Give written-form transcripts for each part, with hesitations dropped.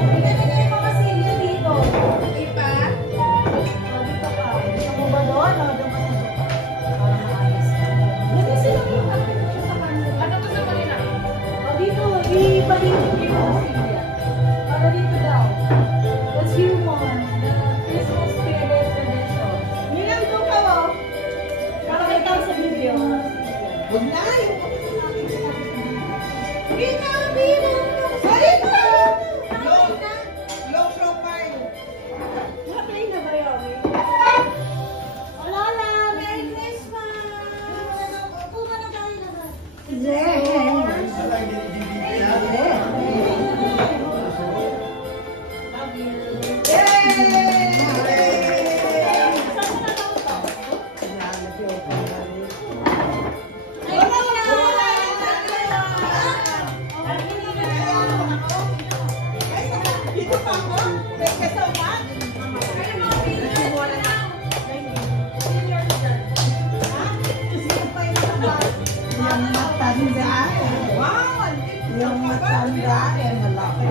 Pinamigay mo kasi yun dito. Hindi pa? Dito ka. Gusto mo ba doon? O, doon ka sa sopa. Para maayos ka. Dito sila yung kapit ko sa kanila. Ano gusto mo nila? O, dito. Ibalik dito kasi yan. Para dito daw. What's human? The Christmas spirit tradition. Nilang doon ka, o. Para kita sa video. Huwag na! Bina! Bina! Balik na! Low profile! Naplay na ba yun? Wala na! Merry Christmas! Kuma na tayo na ba? Yung matanda eh, malaki.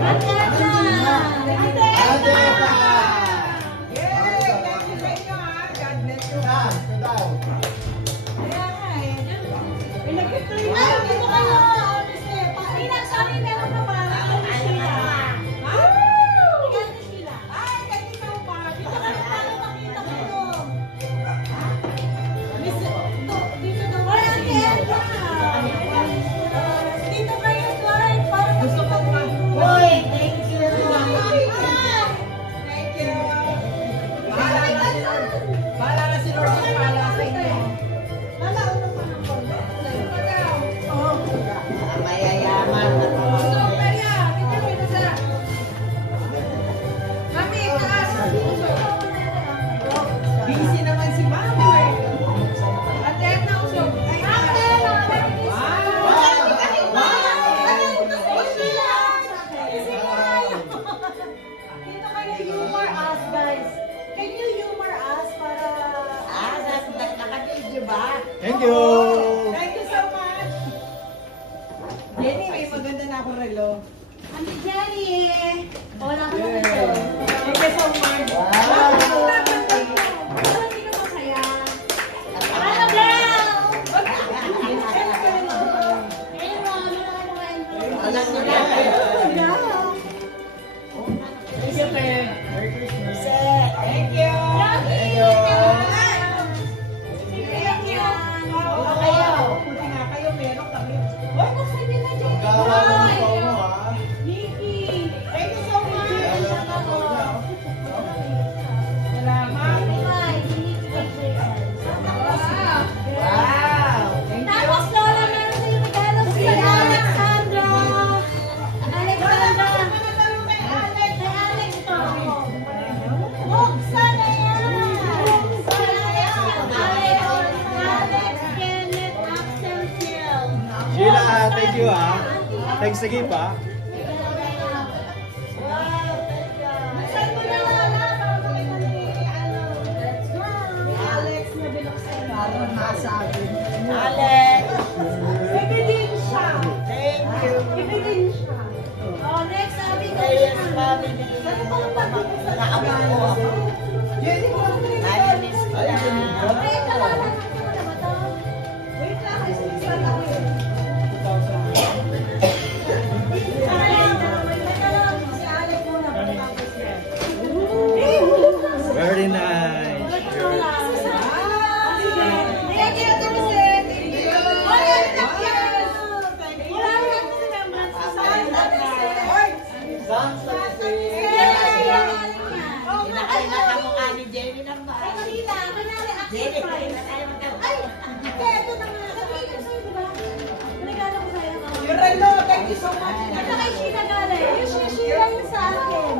Busy naman si Mama eh. Ate, nausog. Ay, Dito kayo humor us, guys. Can you humor us para... naka-video ba? Thank you! Thank you so much! Jenny, may maganda na akong relo. Ate Jenny! Wala ka na dito. Thank you so much! Hindi ka masaya. Ano, girl? Alam ko na. Thank you, Pen. Merry Christmas! Thank you! Thank you! Thank you! Kayo! Buti nga kayo, meron kami. Hoy, buksan niyo na, Jenny. Gawa ng ikaw mo, ha? Nikki. Thank you so much! Salamat po. Salamat! Bye. Nikki, Wow! Wow! Thank you! Tapos, Lola, meron tayong regalo si Alexandra. Alexandra. Kay Alex ito. Buksan na yan. Alex, Kenneth, Axel, Jill. Sheila, thank you, ha? Thanks sa gift, ha? Saan mo na, Lola? Para makita ni, Alex na binuksan. Para masabi. Alex! Ebidensya. Thank you! Ebidensya. Oh, next, sabi ko. Yes, mami. Nakaabot ko ako. Jenny, mo ang Nalinis ko Wait, na. kalala na ba ito? Wait lang, isa lang yun. Si Alex muna, pagkatapos yan. Very nice! Thank you, Tumisin. Thank you. Wala lang yan. Wala lang kasi members. Saan na Kinakain na kamukha ni Jenny ng bahay. Jenny, kain na tayo magkakaroon. Ito na nga. Sabihin ko sa'yo, diba? Regalo ko sa'yo. Yung relo, thank you so much. Ito kay Sheila galing. Yung Sheila yung sa akin.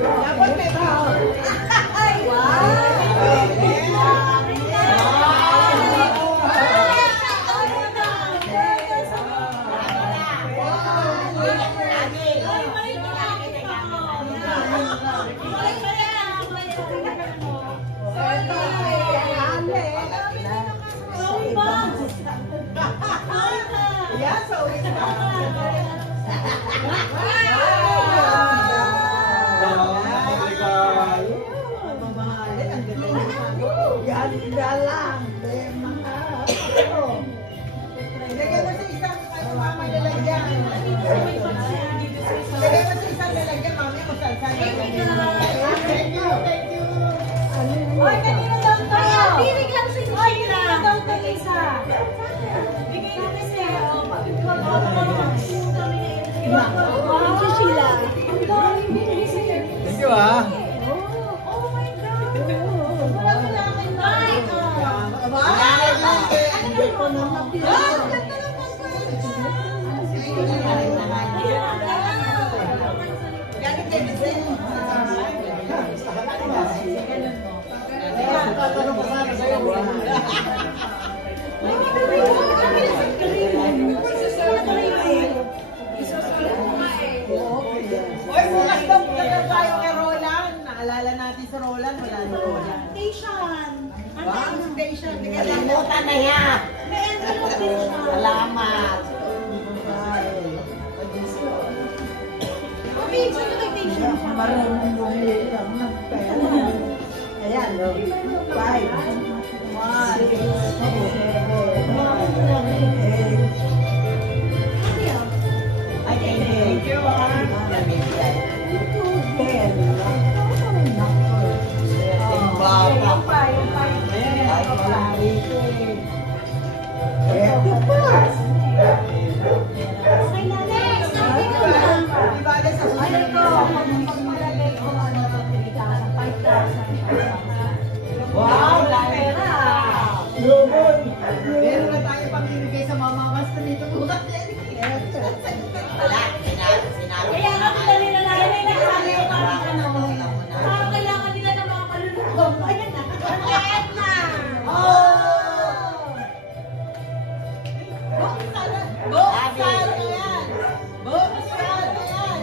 Dapat may brown. Ay, Yeah, so it's Ganda lang. Mga ano. Lagyan mo sa isang mama lalagyan. Lagyan mo sa isang lalagyan, mami, kung saan-saan lalagyan. Thank you, thank you. Oy, kanina daw to. Piling lang si Sheila. Oy, kanina daw to isa. Bigay natin sa'yo. Pagkakot mo naman. Si Sheila. Ang dami binigay sa'yo. Thank you ah. Oh my God. Wala ka lang ang mic. Hindi ko na mapilala. Oy, bukas daw tayo kay Roland. Naalala natin si Roland, wala na Roland. Station. Ang station. Kalimutan na yan. May envelope din siya. Salamat. Mami, saan na nag-station siya? Marunong bumili lang ng pera. Ayan, 5, 1, 7, 8. Thank you. Wow, pera! Meron na tayo pamimigay sa mamamas na dito. Wala, sinabi. Kaya nga pala nila na parang kailangan nila ng mga malulukong. Ayan na. Ayan na. Buksan na yan. Buksan na yan.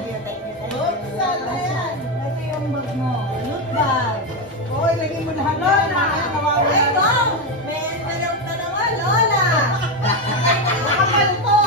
Buksan na yan. Ito yung bag mo. Loot bag. Oy, lagay mo lahat. Lola. Ay, Mom. May envelope na naman, Lola. Kapal to,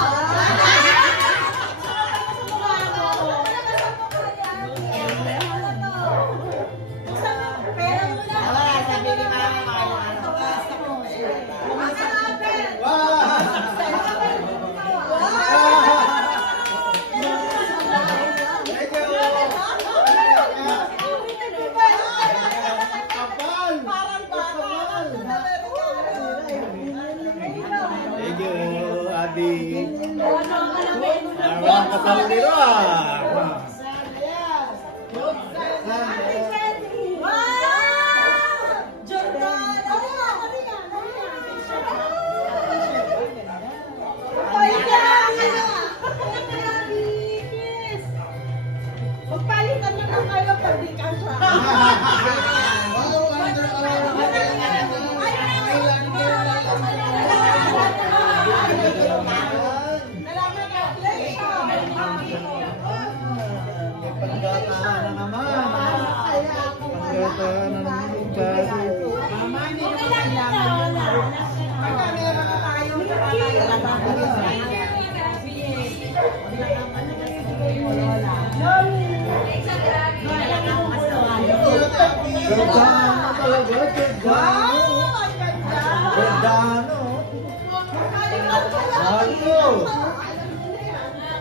Ang kasal nila ah. Magpalitan na lang kayo pag di ka siya.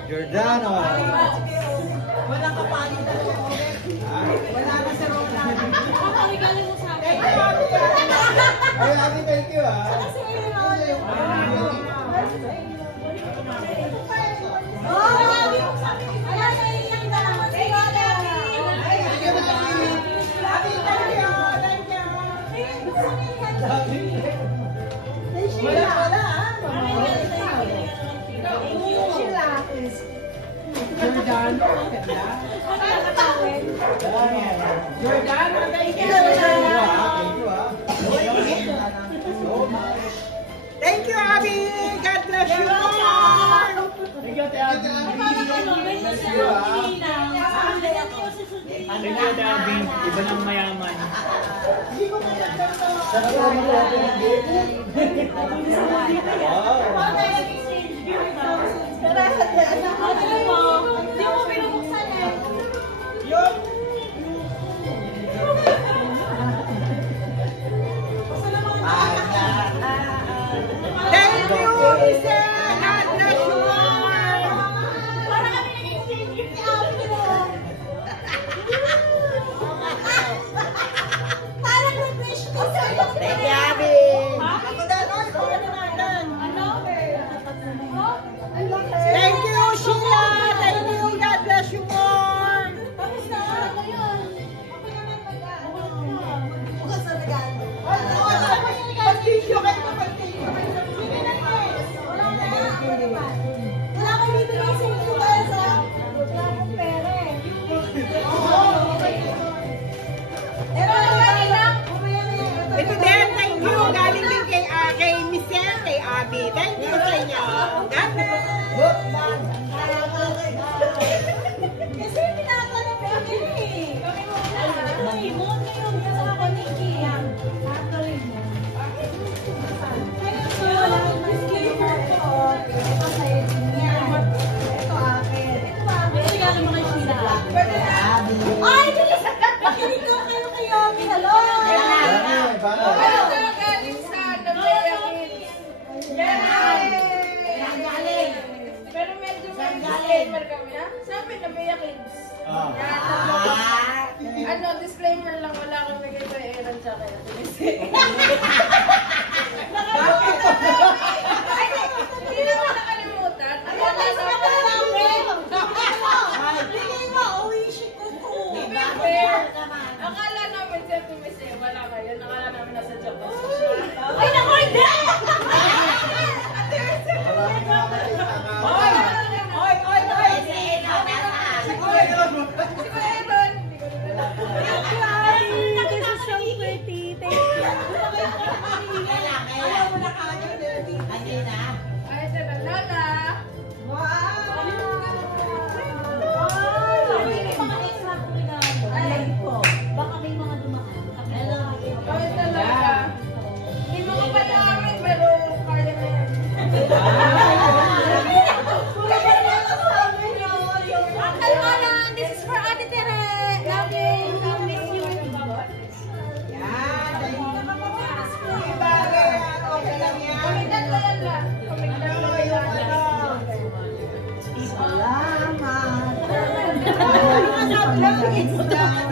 Giordano. Walang kapalitan siya. Wala na sa Roland. Pakarigaling mo sa akin. Ay, Ate, thank you ah. Giordano, ganda. Giordano, thank you. Thank you, Abby. God bless you. Thank you, Abby. Thank you, Abby. Iba ng mayaman. Hindi ko Hindi naman nakalimutan. Akala namin siya tumise. Wala ngayon. Akala namin nasa Japan. Ay, naku, hindi!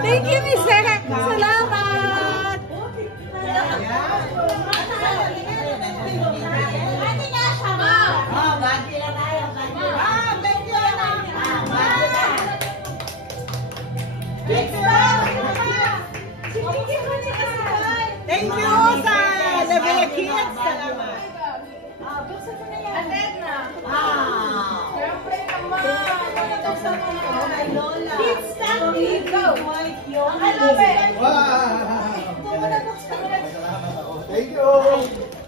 Thank you, Miss Sarah. Salamat. Thank you sa Labia Kids. Salamat. Atet na. Siyempre naman. Kids, Stanley. Go. I love it. Thank you.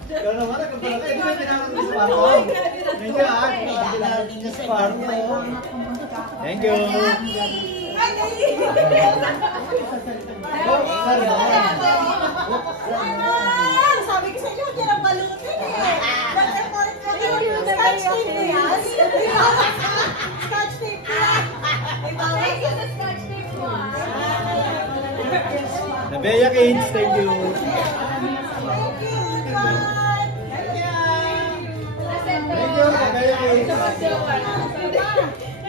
Ikaw naman, nagkapalat. Hindi mo pinangat sa parko. Thank you, ah. Sa parko. Thank you. Sabi ko sa inyo, hindi lang balutin eh. Scotch tape ko yan. Scotch tape ko yan. Thank you sa scotch tape mo, ah. Labia Kids, thank you. Thank you, God. Thank you, Labia Kids.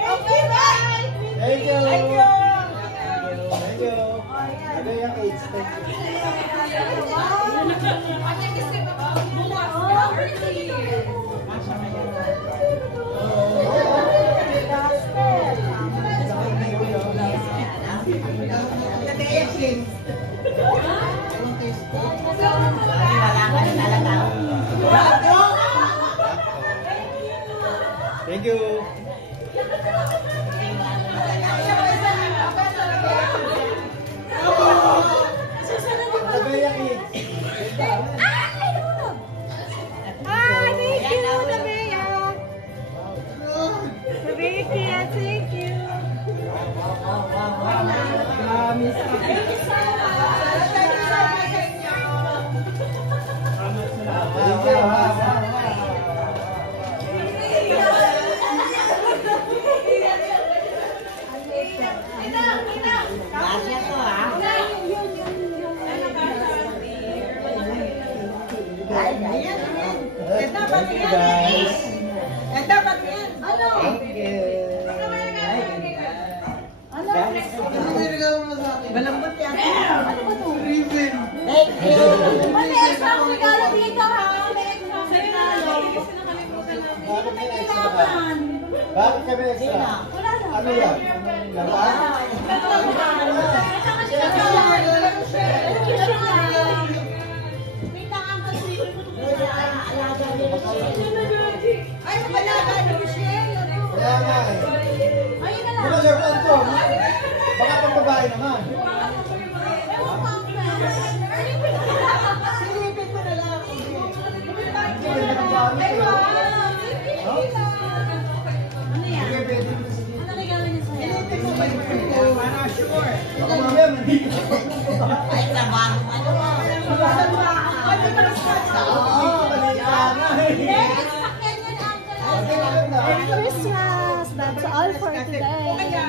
Okay, bye. Thank you. Thank you. Thank you. Labia Kids, thank you. Thank you. Labia Kids. Thank you. Thank you, guys. Thank you. Malambot yan. Ribbon. Thank you. May extra regalo dito ha. May extra regalo. Bakit kami extra? Ano yan? Laban? Ay, malaga na Michelle. Kaya nga eh. Ayun na lang. Ano siya plan to? Baka pang babae naman. Silipin ko na lang. Hindi na kang bahay sa'yo. No? Ano yan? Sige, pwede. Ano regalo niya sa'yo? Silipin mo ba yung pwede? Para sure. Baka mamaya, nandito. Ay, trabaho ka naman. Oo, kanina nga eh. Merry Christmas! That's all for today.